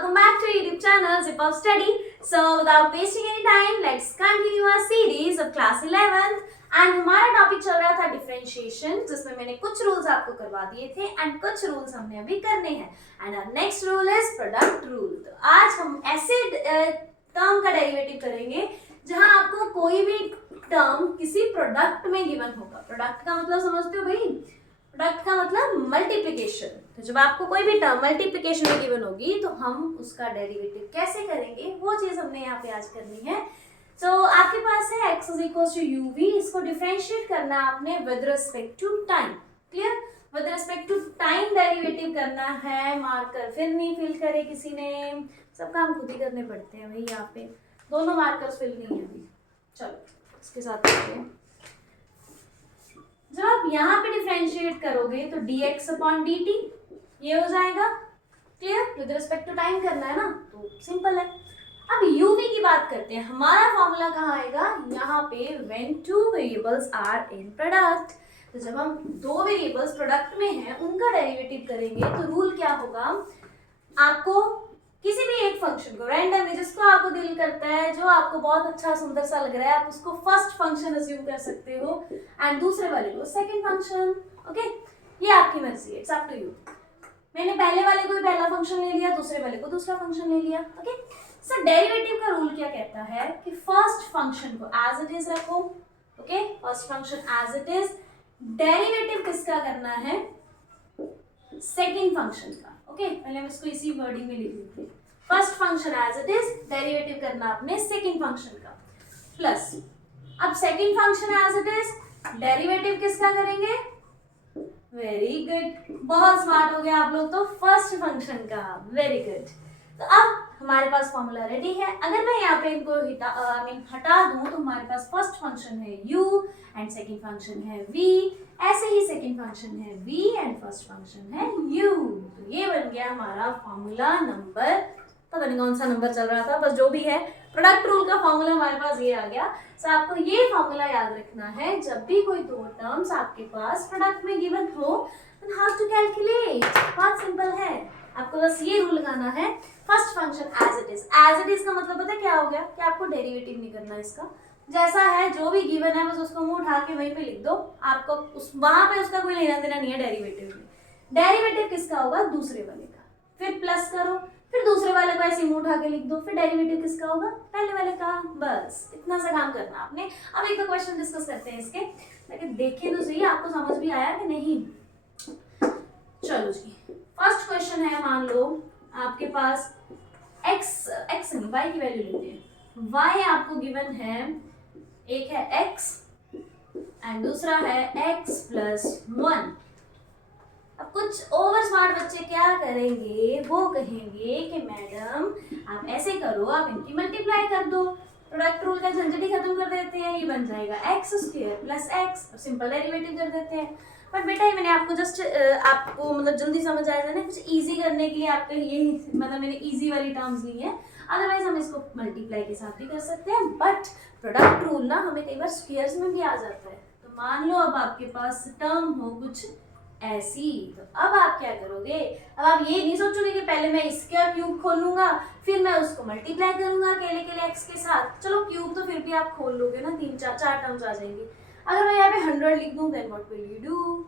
welcome back to YouTube channel Zip of Study. So without wasting any time, let's continue our series of class 11th and हमारा topic चल रहा था differentiation, जिसमें मैंने कुछ rules आपको करवा दिए थे एंड कुछ रूल्स हमने अभी करने हैं and our next rule is product rule. तो आज हम ऐसे टर्म का डेरिवेटिव करेंगे जहां आपको कोई भी टर्म किसी प्रोडक्ट में गिवन होगा। प्रोडक्ट का मतलब समझते हो भाई? प्रोडक्ट का मतलब मल्टीप्लिकेशन। तो जब आपको कोई भी टर्म मल्टीप्लिकेशन में गिवन होगी तो हम उसका डेरिवेटिव कैसे करेंगे वो चीज हमने यहाँ पे आज करनी है। तो आपके पास है x is equal to uv, इसको डिफरेंशिएट करना है आपने with respect to time. Clear? With respect to time derivative करना है। मार्कर फिर नहीं फिल करे किसी ने, सब काम खुद ही करने पड़ते हैं भाई। यहाँ पे दोनों मार्कर्स फिल नहीं है अभी। चलो इसके साथ करते हैं। जब आप यहाँ पे डिफरेंशिएट करोगे तो dx अपॉन dt ये हो जाएगा। Clear? With respect to time करना है ना, तो सिंपल है। अब uv की बात करते हैं। हमारा फॉर्मूला कहाँ आएगा? यहाँ पे when two variables are in product। तो जब हम दो वेरिएबल्स प्रोडक्ट में हैं उनका डेरिवेटिव करेंगे तो रूल क्या होगा? आपको किसी भी एक फंक्शन को रैंडमली, जिसको आपको दिल करता है, जो आपको बहुत अच्छा सुंदर सा लग रहा है, आप उसको फर्स्ट फंक्शन अज्यूम कर सकते हो एंड दूसरे वाले को सेकंड फंक्शन। ओके, ये आपकी मर्जी है, इट्स अप टू यू। मैंने पहले वाले को पहला फंक्शन ले लिया, दूसरे वाले को दूसरा फंक्शन ले लिया। ओके, सो डेरिवेटिव का रूल क्या कहता है कि फर्स्ट फंक्शन को एज इट इज रखो। Okay, first function as it is, derivative किसका करना है? सेकंड फंक्शन का। ओके, पहले हम इसको इसी वर्डिंग में लिख लेते हैं। First function as it is, derivative करना आपने सेकंड फंक्शन का, प्लस अब second function as it is, derivative किसका करेंगे? वेरी गुड, बहुत स्मार्ट हो गया आप लोग तो, फर्स्ट फंक्शन का। Very good. तो अब हमारे पास फॉर्मूला रेडी है। अगर मैं यहाँ पे इनको हटा दूं तो हमारे पास फर्स्ट फंक्शन है u एंड सेकंड फंक्शन है v, ऐसे ही सेकंड फंक्शन है v एंड फर्स्ट फंक्शन है u। तो ये बन गया हमारा फॉर्मूला नंबर, पता नहीं कौन सा नंबर चल रहा था, बस जो भी है प्रोडक्ट रूल का फॉर्मूला हमारे पास ये आ गया। तो आपको ये फॉर्मूला याद रखना है। जब भी कोई दो टर्म्स आपके पास प्रोडक्ट में गिवन हो, then how to calculate, बहुत सिंपल है। आपको बस ये रूल लगाना है, first function as it is. As it is का मतलब पता है क्या हो गया? कि आपको डेरिवेटिव नहीं करना इसका, जैसा है जो भी गिवन है बस उसको मुंह उठा के वहीं पे लिख दो। आपको उस वहां पे उसका कोई लेना देना नहीं है डेरिवेटिव में। डेरिवेटिव किसका होगा? दूसरे वाले का। फिर प्लस करो, फिर दूसरे वाले को ऐसे मुंह उठा के लिख दो, फिर डेरिवेटिव किसका होगा? पहले वाले का। बस इतना सा काम करना आपने। अब एक तो क्वेश्चन डिस्कस करते हैं इसके, लेकिन देखिए तो सही आपको समझ भी आया कि नहीं। चलो जी, फर्स्ट क्वेश्चन है, मान लो आपके पास x नहीं y की वैल्यू लेते हैं। y आपको गिवन है, एक है x एंड दूसरा है x प्लस 1। अब कुछ ओवर स्मार्ट बच्चे क्या करेंगे? वो कहेंगे कि मैडम आप ऐसे करो, आप इनकी मल्टीप्लाई कर दो, प्रोडक्ट रूल का झंझट ही खत्म कर देते हैं, ये बन जाएगा x square plus x, simple derivative कर देते हैं। बट बेटा मैंने आपको जस्ट आपको मतलब जल्दी समझ आया था ना, कुछ इजी करने के लिए आपके लिए मतलब मैंने इजी वाली टर्म्स ली है। अदरवाइज हम इसको मल्टीप्लाई के साथ भी कर सकते हैं, बट प्रोडक्ट रूल ना हमें कई बार स्क्वायर्स में भी आ जाता है। तो मान लो अब आपके पास टर्म हो कुछ ऐसी, तो अब आप क्या करोगे? अब आप ये नहीं सोचोगे कि पहले मैं इसका क्यूब खोलूंगा फिर मैं उसको मल्टीप्लाई करूंगा अकेले के लिए एक्स के साथ। चलो क्यूब तो फिर भी आप खोल लोगे ना, तीन चार टर्म्स आ जाएंगे। अगर मैं यहाँ पे 100 लिख दूं then what will you do,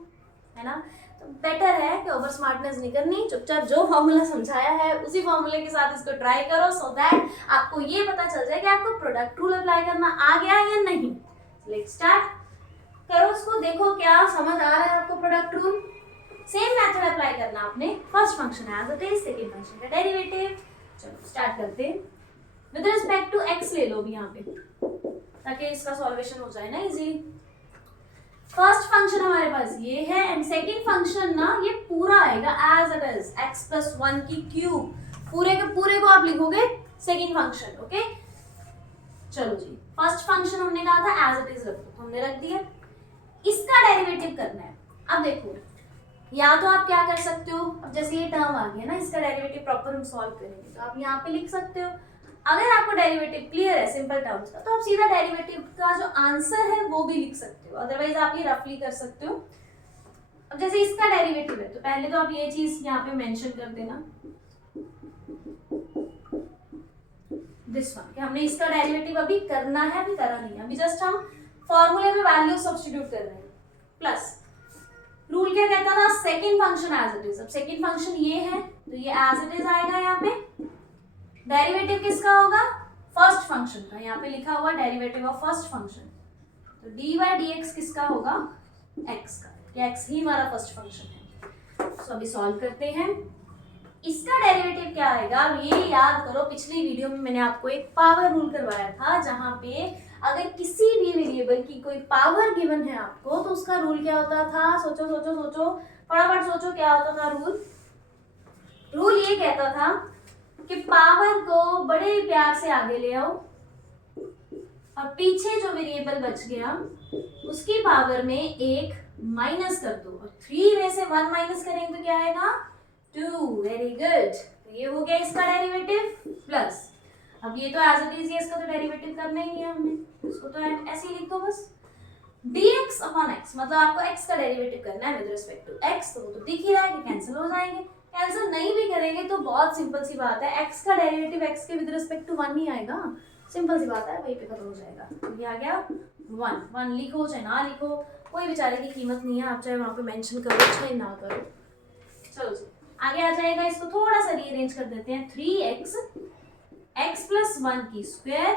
है ना? तो बेटर है कि ओवर स्मार्टनेस नहीं करनी, चुपचाप जो फॉर्मूला समझाया है उसी फॉर्मूले के साथ इसको ट्राई करो, सो दैट आपको ये पता चल जाए कि आपको प्रोडक्ट रूल अप्लाई करना आ गया या नहीं। लेट्स स्टार्ट, करो उसको, देखो क्या समझ आ रहा है आपको product rule. Same method apply करना आपने, first function as it is, second function का डेरिवेटिव। चलो स्टार्ट करते हैं। विद रिस्पेक्ट टू x ले लो भी यहाँ पे, ताकि इसका सॉल्वेशन हो जाए ना इजी। फर्स्ट फंक्शन हमारे पास ये है एंड सेकंड फंक्शन ना ये पूरा आएगा as it is, x plus 1 की क्यूब, पूरे के पूरे को आप लिखोगे सेकंड फंक्शन। ओके, चलो जी, फर्स्ट फंक्शन हमने कहा था एज इट इज रखो, हमने रख दिया। इसका डेरिवेटिव करना है। अब देखो, या तो आप क्या कर सकते हो, अब जैसे ये टर्म आ गया ना, इसका डेरिवेटिव प्रॉपर हम सॉल्व करेंगे, तो आप यहाँ पे लिख सकते हो। अगर आपको डेरिवेटिव क्लियर है सिंपल टर्म्स का, तो आप सीधा डेरिवेटिव का जो आंसर है वो भी लिख सकते हो, अदरवाइज आप ये रफली कर सकते हो। अब जैसे इसका डेरिवेटिव है तो पहले तो आप ये चीज यहाँ पे मेंशन कर देना, दिस वन, कि हमने इसका डेरिवेटिव अभी करना है, अभी करा नहीं है, अभी जस्ट हम फॉर्मूले में वैल्यू सब्स्टिट्यूट कर रहे हैं। प्लस रूल क्या कहता था, second function as it is. अब सेकंड फंक्शन ये है तो ये एज इट इज आएगा यहाँ पे। डेरिवेटिव किसका होगा, फर्स्ट फंक्शन का, यहाँ पे लिखा हुआ डेरिवेटिव ऑफ फर्स्ट फंक्शन। तो dy dx किसका होगा, x का, कि x ही हमारा फर्स्ट फंक्शन है। तो अभी सॉल्व करते हैं। इसका डेरिवेटिव क्या आएगा, ये याद करो, पिछली वीडियो में मैंने आपको एक पावर रूल करवाया था, जहां पे अगर किसी भी वेरिएबल की कोई पावर गिवन है आपको, तो उसका रूल क्या होता था, सोचो सोचो सोचो, फटाफट सोचो, क्या होता था रूल। रूल ये कहता था कि पावर को बड़े प्यार से आगे ले आओ और पीछे जो वेरिएबल बच गया उसकी पावर में एक माइनस कर दो, और 3 में से 1 माइनस करेंगे तो क्या आएगा, 2। वेरी गुड, तो ये हो गया इसका डेरिवेटिव। प्लस अब ये तो एज इट इज, इसका तो डेरिवेटिव करना ही है हमने, इसको तो ऐसे ही लिख दो बस, dx अपॉन x, मतलब आपको x का डेरिवेटिव करना है विद रिस्पेक्ट टू x। तो वो तो दिख ही रहा है कि कैंसिल हो जाएंगे। कैंसिल नहीं भी करेंगे तो बहुत सिंपल सी बात है, x का डेरिवेटिव x के विद रिस्पेक्ट टू 1 ही आएगा, सिंपल सी बात है, वहीं पे खत्म हो जाएगा। तो ये आ गया 1 लिखो चाहे ना लिखो, कोई बेचारे की कीमत नहीं है, आप चाहे वहां पे मेंशन करो चाहे ना करो। चलो जी आगे आ जाएगा, इसको थोड़ा सा रीअरेंज कर देते हैं। 3x x प्लस 1 की स्क्वायर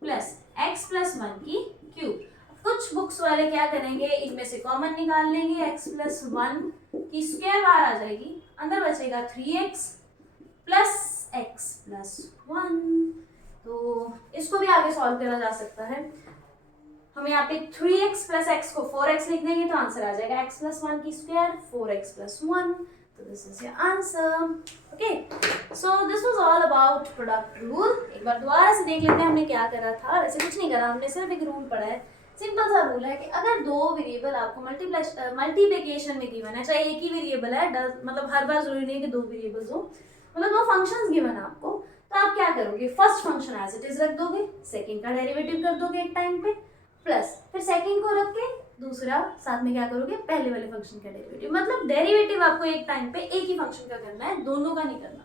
प्लस x प्लस 1 की क्यूब। कुछ बुक्स वाले क्या करेंगे, इनमें से कॉमन निकाल लेंगे, x प्लस 1 की स्क्वायर बाहर आ जाएगी, अंदर बचेगा 3x प्लस x प्लस 1। तो इसको भी आगे सॉल्व करा जा सकता है। हम यहाँ पे 3x प्लस x को 4x लिख देंगे तो आंसर आ जाएगा x प्लस 1 की स्क्वायर 4x प्लस 1। तो this is your answer. Okay, so this was all about product rule. एक बार दोबारा से देख लेते हैं हमने क्या करा था। वैसे कुछ नहीं करा, हमने सिर्फ एक रूल पढ़ा है, सिंपल सा रूल है कि अगर दो वेरिएबल आपको मल्टीप्लिकेशन में गिवन है, चाहे एक ही वेरिएबल है, मतलब हर बार जरूरी नहीं है कि दो वेरिएबल्स हो, मतलब दो फंक्शंस गिवन है आपको, तो आप क्या करोगे, first function as it is रख दोगे, सेकंड का डेरिवेटिव कर दोगे एक टाइम पे, प्लस फिर सेकंड को रख के दूसरा साथ में क्या करोगे, पहले वाले फंक्शन का डेरिवेटिव। मतलब डेरिवेटिव आपको एक टाइम पे एक ही फंक्शन का करना है, दोनों का नहीं करना,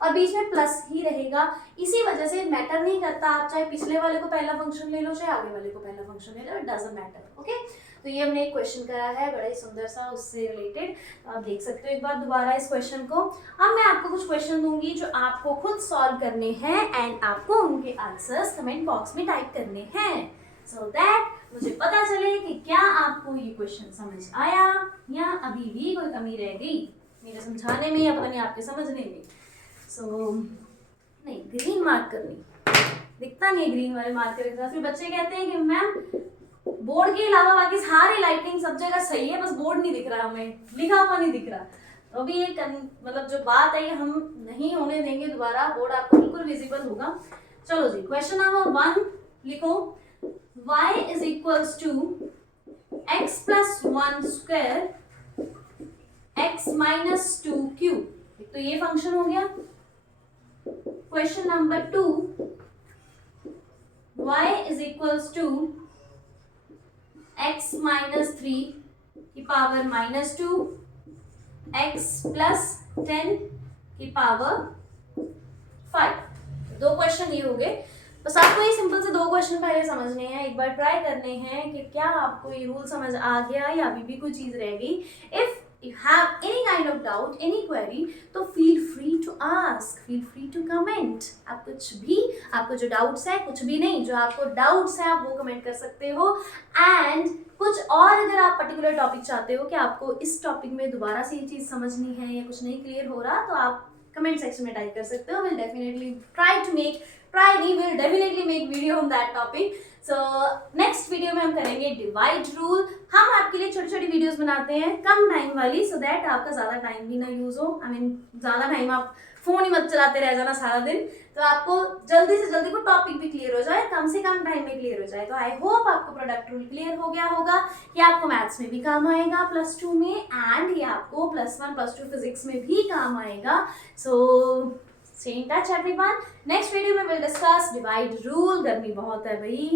और बीच में प्लस ही रहेगा। इसी वजह से मैटर नहीं करता आप चाहे पिछले वाले को पहला फंक्शन ले लो चाहे आगे वाले को पहला फंक्शन ले लो, इट डजंट मैटर। ओके, तो ये हमने एक क्वेश्चन करा है बड़ा ही सुंदर सा उससे रिलेटेड, तो आप देख सकते हो एक बार दोबारा इस क्वेश्चन को। अब मैं आपको कुछ क्वेश्चन दूंगी जो आपको खुद सॉल्व करने हैं एंड आपको उनके आंसर्स कमेंट बॉक्स में टाइप करने हैं, सो दैट मुझे पता चले कि क्या आपको ये क्वेश्चन समझ आया या अभी भी कोई कमी रह गई मेरे समझाने में या पता नहीं आपके समझने में। सो नहीं, ग्रीन मार्क करनी, दिखता नहीं ग्रीन वाले मार्कर के साथ। फिर बच्चे कहते हैं कि मैम बोर्ड के अलावा बाकी सारी लाइटिंग सब जगह सही है, बस बोर्ड नहीं दिख रहा, हमें लिखा हुआ नहीं दिख रहा। तो अभी ये मतलब जो बात है ये हम नहीं होने देंगे दोबारा, बोर्ड आपको बिल्कुल विजिबल होगा। चलो जी, क्वेश्चन नंबर 1 लिखो, y is equals to x plus 1 square x minus 2 cube। तो ये फंक्शन हो गया। Question number 2, y is equals to x minus 3 की पावर minus 2 x plus 10 की पावर 5। दो क्वेश्चन ये हो गए। बस आपको ये सिंपल से दो क्वेश्चन पहले समझने हैं, एक बार ट्राई करने हैं कि क्या आपको ये रूल समझ आ गया या अभी भी कोई चीज रह गई। If you have any kind of doubt, any query, तो feel free to ask, feel free to comment। आप कुछ भी, आपको जो डाउट्स है, कुछ भी नहीं, जो आपको डाउट्स है आप वो कमेंट कर सकते हो। एंड कुछ और अगर आप पर्टिकुलर टॉपिक चाहते हो कि आपको इस टॉपिक में दोबारा से ये चीज़ समझनी है या कुछ नहीं क्लियर हो रहा, तो आप कमेंट सेक्शन में टाइप कर सकते हो। Will definitely we'll definitely make video on that topic। So next video में हम करेंगे डिवाइड रूल। हम आपके लिए छोटी छोटी वीडियोस बनाते हैं कम टाइम वाली, so that आपका ज़्यादा टाइम भी ना यूज़ हो। ज़्यादा टाइम आप फ़ोन ही मत चलाते रह जाना सारा दिन, तो आपको जल्दी से जल्दी वो टॉपिक भी क्लियर हो जाए, कम से कम टाइम में क्लियर हो जाए। तो आई होप आपको प्रोडक्ट रूल क्लियर हो गया होगा। ये आपको मैथ्स में भी काम आएगा +2 में, एंड ये आपको +1 +2 फिजिक्स में भी काम आएगा। सो stay in touch everyone। Next video में we'll discuss डिवाइड रूल। गर्मी बहुत है भाई।